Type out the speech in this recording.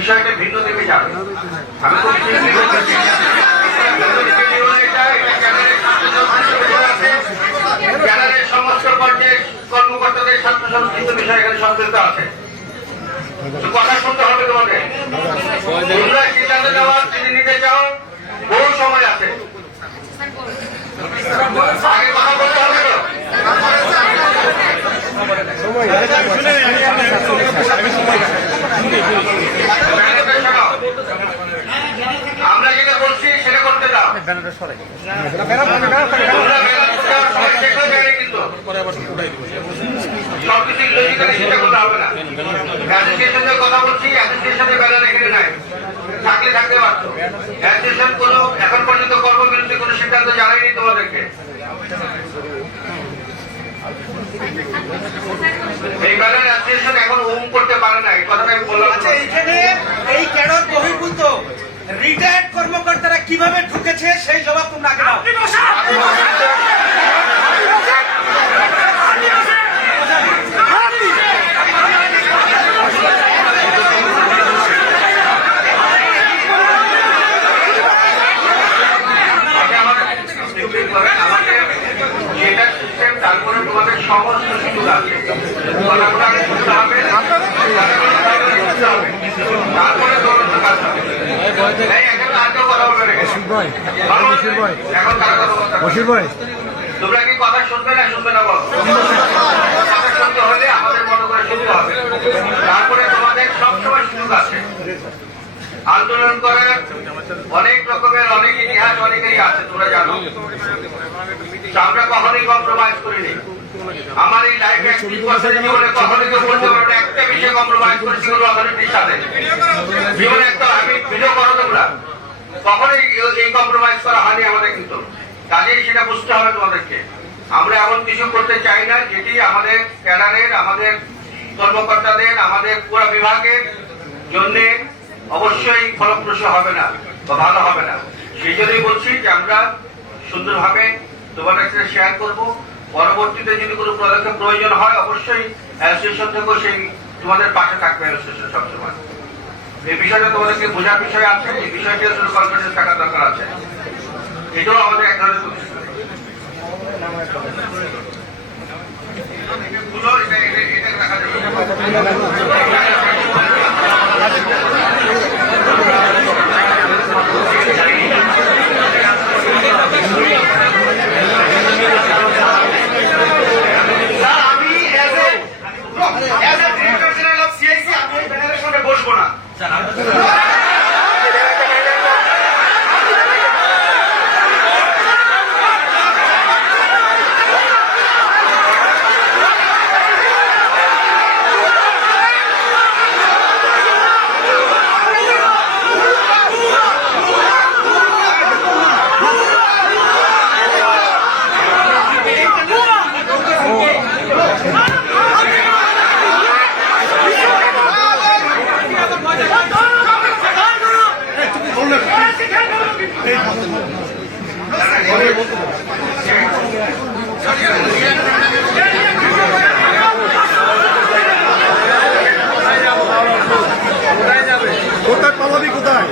বিষয়টা ভিন্ন দিকে যাবে। আমি ক্যাডারের সমস্ত পর্যায়ে কর্মকর্তাদের ছাত্র সংশ্লিষ্ট বিষয় এখানে সম্পৃক্ত আছে। কথা শুনতে হবে তোমাকে। তোমরা সিদ্ধান্ত নেওয়ার চিনি নিতে চাও, বহু সময় আছে। আগে কথা বলতে হবে তো। আমরা যেটা বলছি সেটা করতে দাও। সবকিছু লজিক্যালি সেটা করতে হবে না। অ্যাসোসিয়েশনের কথা বলছি, অ্যাসোসিয়েশনের ব্যানার এখানে নাই, থাকলে থাকতে পারতো। অ্যাসোসিয়েশন কোনো এখন পর্যন্ত কর্মবিরতি কোনো সিদ্ধান্ত জানায়নি তোমাদেরকে। এই ব্যানার অ্যাসোসিয়েশন এখন ওম করতে পারে না, এই কথাটা আমি বললাম। আচ্ছা, এখানে এই ক্যাডার বহির্ভূত রিটায়ার্ড কর্মকর্তারা কিভাবে ঢুকেছে সেই জবাব তোমরা আগে দাও। তারপরে তোমাদের সমস্ত সুযোগ আছে, কথাগুলো আগে শুনতে হবে, তারপরে তোমাদের কাজ হবে। তোমরা কি কথা শুনবে না শুনবে না বলো? কথা শুনতে হলে আমাদের মতো করে শুনতে হবে। তারপরে তোমাদের সবসময় সুযোগ আছে আন্দোলন করার। অনেক রকমের অনেক ইতিহাস অনেকেরই আছে, তোমরা জানো। আমরা কখনোই কম্প্রোমাইজ করিনি। আমার এই লাইফে জীবনে কখনোই কেউ বলতে পারবে একটা বিষয়ে কম্প্রোমাইজ করেছি কোনো অথরিটির সাথে। জীবনে একটা আমি ভিডিও করো তোমরা, কখনোই এই কম্প্রোমাইজ করা হয়নি আমাদের। কিন্তু কাজেই সেটা বুঝতে হবে তোমাদেরকে। আমরা এমন কিছু করতে চাই না যেটি আমাদের ক্যাডারের, আমাদের কর্মকর্তাদের, আমাদের পুরো বিভাগের জন্য অবশ্যই ফলপ্রসূ হবে না বা ভালো হবে না। সেই জন্যই বলছি যে আমরা সুন্দরভাবে তোমাদের সাথে শেয়ার করবো। পরবর্তীতে যদি কোনো পদক্ষেপ প্রয়োজন হয় অবশ্যই অ্যাসোসিয়েশন থেকেও সেই তোমাদের পাশে থাকবে অ্যাসোসিয়েশন সবসময়। এই বিষয়টা তোমাদেরকে বোঝার বিষয় আছে, এই বিষয়টি আসলে কনফিডেন্স থাকার দরকার আছে। এটাও আমাদের এক ধরনের বসবো না। কোথায় পালাবি কোথায়?